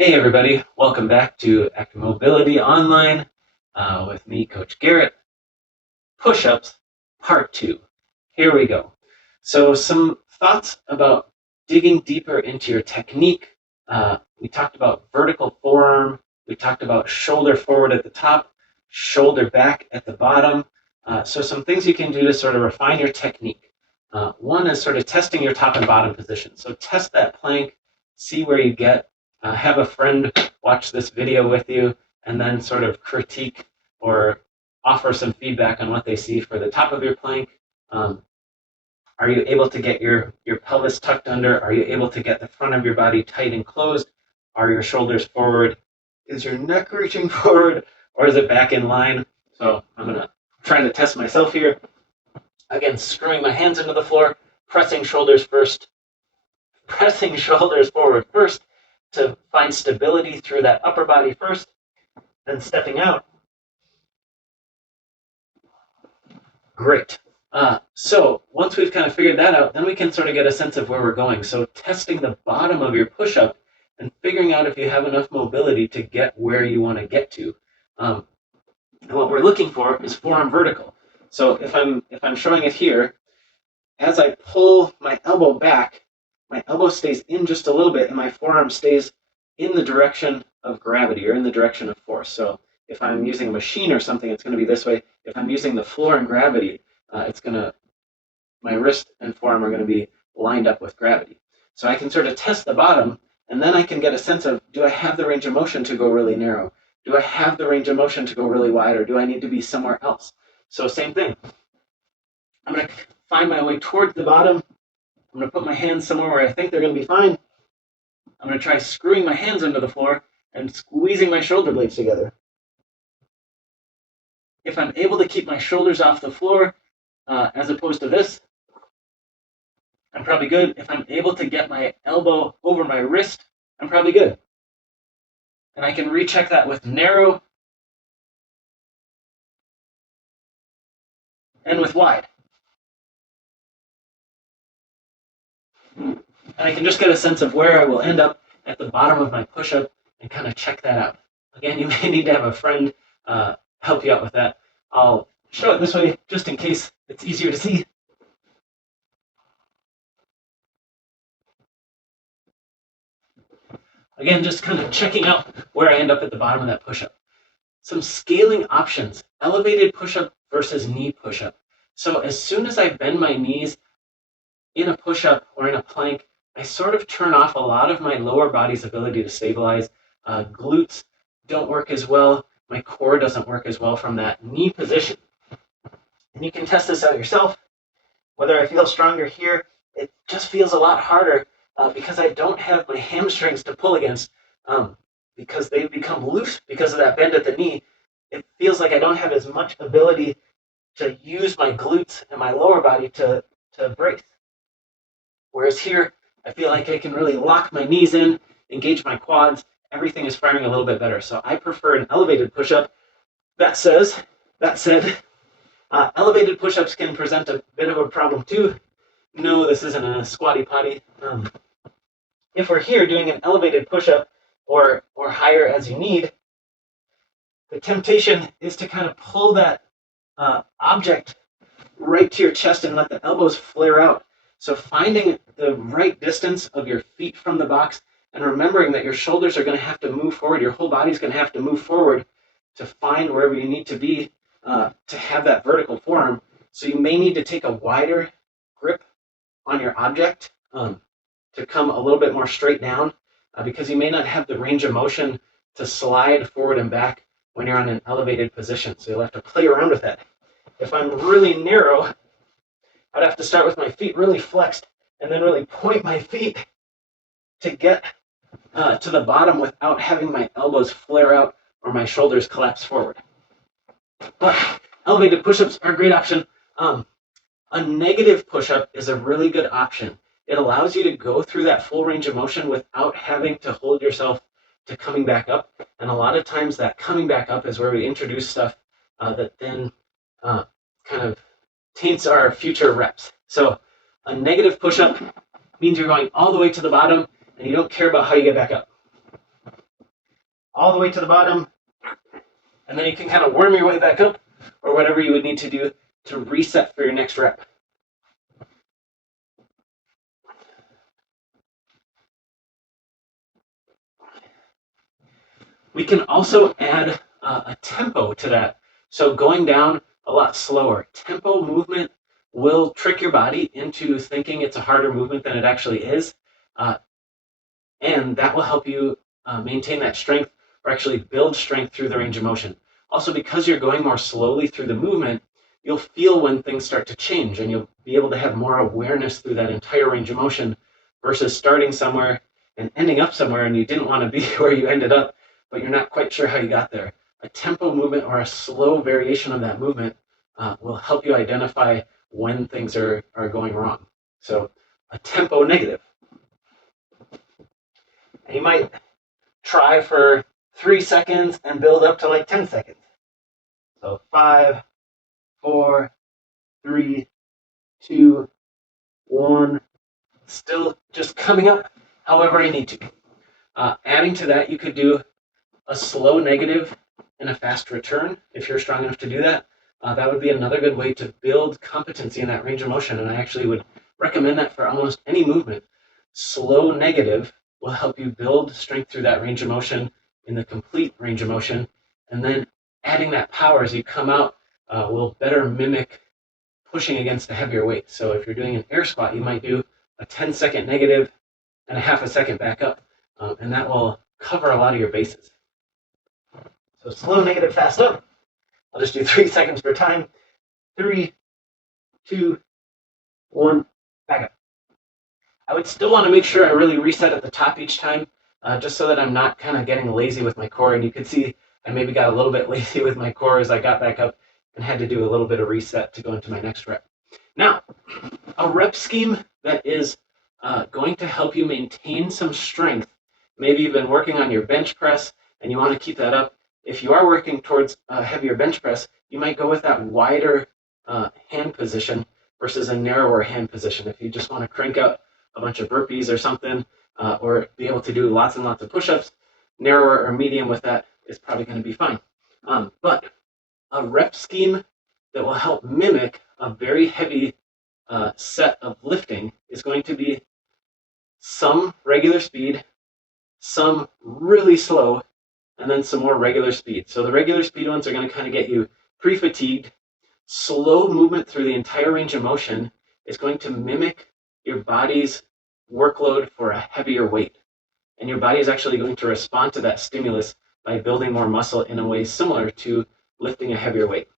Hey everybody, welcome back to Active Mobility Online with me, Coach Garrett. Push-ups, part 2. Here we go. So some thoughts about digging deeper into your technique. We talked about vertical forearm. We talked about shoulder forward at the top, shoulder back at the bottom. So some things you can do to sort of refine your technique. One is sort of testing your top and bottom position. So test that plank, see where you get. Have a friend watch this video with you and then sort of critique or offer some feedback on what they see for the top of your plank. Are you able to get your pelvis tucked under? Are you able to get the front of your body tight and closed? Are your shoulders forward? Is your neck reaching forward or is it back in line? So I'm going to try to test myself here. Again, screwing my hands into the floor, pressing shoulders forward first to find stability through that upper body first, then stepping out. Great. So once we've kind of figured that out, then we can sort of get a sense of where we're going. So testing the bottom of your push-up and figuring out if you have enough mobility to get where you want to get to. And what we're looking for is forearm vertical. So if I'm showing it here, as I pull my elbow back, my elbow stays in just a little bit and my forearm stays in the direction of gravity or in the direction of force. So if I'm using a machine or something, it's going to be this way. If I'm using the floor and gravity, my wrist and forearm are going to be lined up with gravity. So I can sort of test the bottom, and then I can get a sense of, do I have the range of motion to go really narrow? Do I have the range of motion to go really wide, or do I need to be somewhere else? So same thing. I'm going to find my way towards the bottom. I'm going to put my hands somewhere where I think they're going to be fine. I'm going to try screwing my hands into the floor and squeezing my shoulder blades together. If I'm able to keep my shoulders off the floor, as opposed to this, I'm probably good. If I'm able to get my elbow over my wrist, I'm probably good. And I can recheck that with narrow and with wide. And I can just get a sense of where I will end up at the bottom of my push-up and kind of check that out. Again, you may need to have a friend help you out with that. I'll show it this way just in case it's easier to see. Again, just kind of checking out where I end up at the bottom of that push-up. Some scaling options, elevated push-up versus knee push-up. So as soon as I bend my knees in a push-up or in a plank, I sort of turn off a lot of my lower body's ability to stabilize. Glutes don't work as well. My core doesn't work as well from that knee position. And you can test this out yourself. Whether I feel stronger here, it just feels a lot harder because I don't have my hamstrings to pull against because they've become loose because of that bend at the knee. It feels like I don't have as much ability to use my glutes and my lower body to brace. Whereas here, I feel like I can really lock my knees in, engage my quads. Everything is firing a little bit better. So I prefer an elevated push-up. That said, elevated push-ups can present a bit of a problem too. No, this isn't a squatty potty. If we're here doing an elevated push-up or higher as you need, the temptation is to kind of pull that object right to your chest and let the elbows flare out. So finding the right distance of your feet from the box and remembering that your shoulders are going to have to move forward, your whole body's going to have to move forward to find wherever you need to be to have that vertical forearm. So you may need to take a wider grip on your object to come a little bit more straight down because you may not have the range of motion to slide forward and back when you're on an elevated position. So you'll have to play around with that. If I'm really narrow, I'd have to start with my feet really flexed and then really point my feet to get to the bottom without having my elbows flare out or my shoulders collapse forward. But elevated push-ups are a great option. A negative push-up is a really good option. It allows you to go through that full range of motion without having to hold yourself to coming back up. And a lot of times that coming back up is where we introduce stuff that then kind of taints our future reps. So a negative push-up means you're going all the way to the bottom and you don't care about how you get back up. all the way to the bottom, and then you can kind of worm your way back up, or whatever you would need to do to reset for your next rep. We can also add a tempo to that. So going down a lot slower. Tempo movement will trick your body into thinking it's a harder movement than it actually is. And that will help you maintain that strength, or actually build strength through the range of motion. Also, because you're going more slowly through the movement, you'll feel when things start to change, and you'll be able to have more awareness through that entire range of motion versus starting somewhere and ending up somewhere and you didn't want to be where you ended up, but you're not quite sure how you got there. A tempo movement or a slow variation of that movement will help you identify when things are going wrong. So a tempo negative. And you might try for 3 seconds and build up to like 10 seconds. So 5, 4, 3, 2, 1. Still just coming up however I need to. Adding to that, you could do a slow negative and a fast return if you're strong enough to do that. That would be another good way to build competency in that range of motion, and I actually would recommend that for almost any movement. Slow negative will help you build strength through that range of motion in the complete range of motion, and then adding that power as you come out will better mimic pushing against a heavier weight. So if you're doing an air squat, you might do a 10-second negative and a half a second back up, and that will cover a lot of your bases. So slow negative, fast up. I'll just do 3 seconds per time. 3, 2, 1, back up. I would still want to make sure I really reset at the top each time, just so that I'm not kind of getting lazy with my core. And you can see I maybe got a little bit lazy with my core as I got back up and had to do a little bit of reset to go into my next rep. Now, a rep scheme that is going to help you maintain some strength. Maybe you've been working on your bench press and you want to keep that up. If you are working towards a heavier bench press, you might go with that wider hand position versus a narrower hand position. If you just want to crank out a bunch of burpees or something, or be able to do lots and lots of push-ups, narrower or medium with that is probably going to be fine. But a rep scheme that will help mimic a very heavy set of lifting is going to be some regular speed, some really slow, and then some more regular speed. So the regular speed ones are going to kind of get you pre-fatigued. Slow movement through the entire range of motion is going to mimic your body's workload for a heavier weight. And your body is actually going to respond to that stimulus by building more muscle in a way similar to lifting a heavier weight.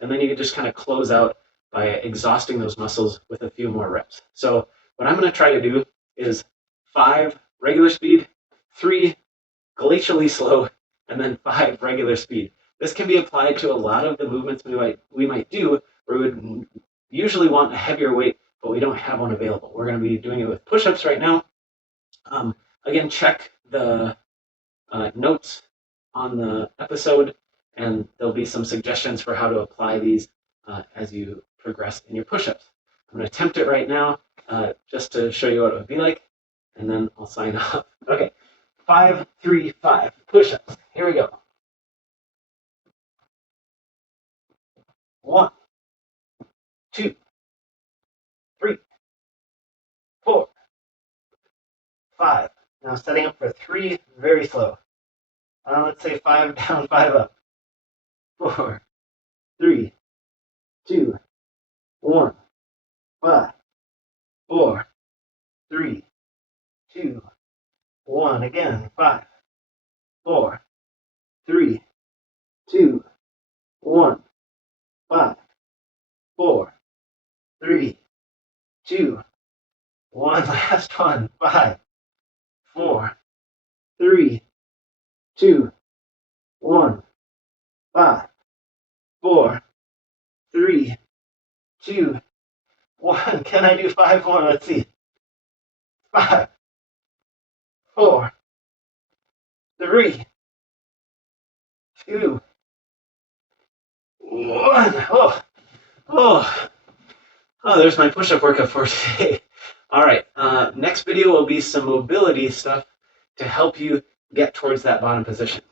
And then you can just kind of close out by exhausting those muscles with a few more reps. So what I'm going to try to do is 5 regular speed, 3 glacially slow, and then 5 regular speed. This can be applied to a lot of the movements we might do where we would usually want a heavier weight, but we don't have one available. We're going to be doing it with push-ups right now. Again, check the notes on the episode, and there'll be some suggestions for how to apply these as you progress in your push-ups. I'm going to attempt it right now just to show you what it would be like, and then I'll sign off. Okay, 5, 3, 5 push-ups. Here we go. 1, 2, 3, 4, 5. Now setting up for 3 very slow. Let's say 5 down, 5 up. 4, 3, 2, 1, 5, 4, 3, 2, 1. Again, 5, 4, 3, 2, 1, 5, 4, 3, 2, 1. Last one. 5, 4, 3, 2, 1, 5, 4, 3, 2, 1. Can I do 5 more? Let's see. 5, 4, 3, 2, 1. Oh, there's my push-up workout for today. All right, next video will be some mobility stuff to help you get towards that bottom position.